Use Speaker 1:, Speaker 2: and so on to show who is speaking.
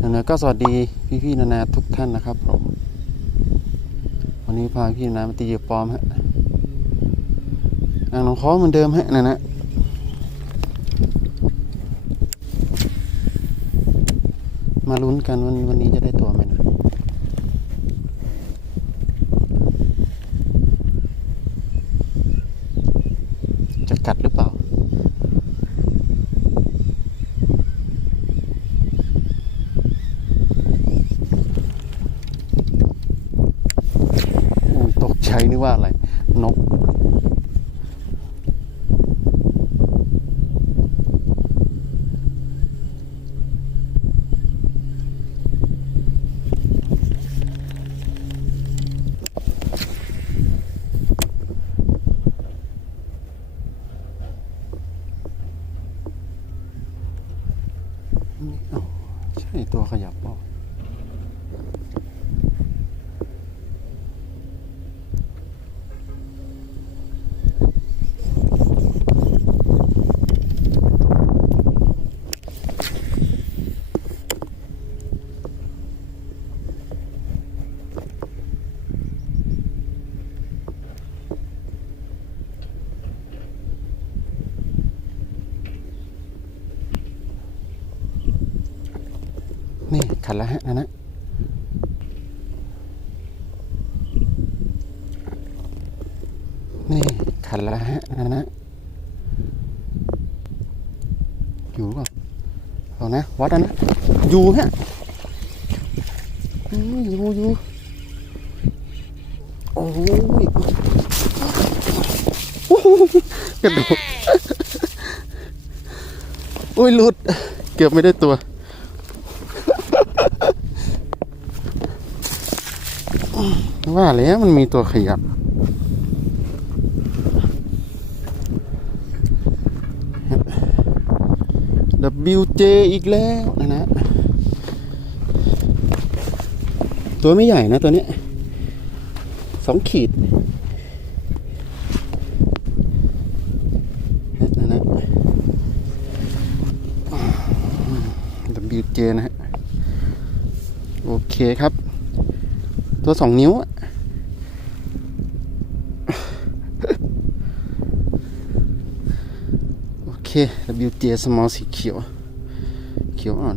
Speaker 1: นะนะก็สวัสดีพี่พี่ๆนานาทุกท่านนะครับผมวันนี้พาพี่นานามาตีเหยื่อปลอมฮะอ่างหนองค้อเหมือนเดิมฮะนะนะมาลุ้นกันวันวันนี้จะได้ตัวไหมนะจะกัดหรือเปล่า โอ้ตก ใจนึกว่าอะไร นก ใช่ตัวขยับเปล่า นี่ขันแล้วฮะนะนะนี่ขันแล้วฮะนะนะอยู่เปล่าเอานะวัดนะ อยู่ฮะอยู่อยู่โอ้ยกระโดดโอ้ยหลุด เกือบไม่ได้ตัว ว่าแล้วมันมีตัวขยับ WJ อีกแล้วนะนะตัวไม่ใหญ่นะตัวนี้สองขีดนะนะ WJ นะฮะ โอเคครับ ตัวสองนิ้ว โอเค WJ small สีเขียว เขียวอ่อน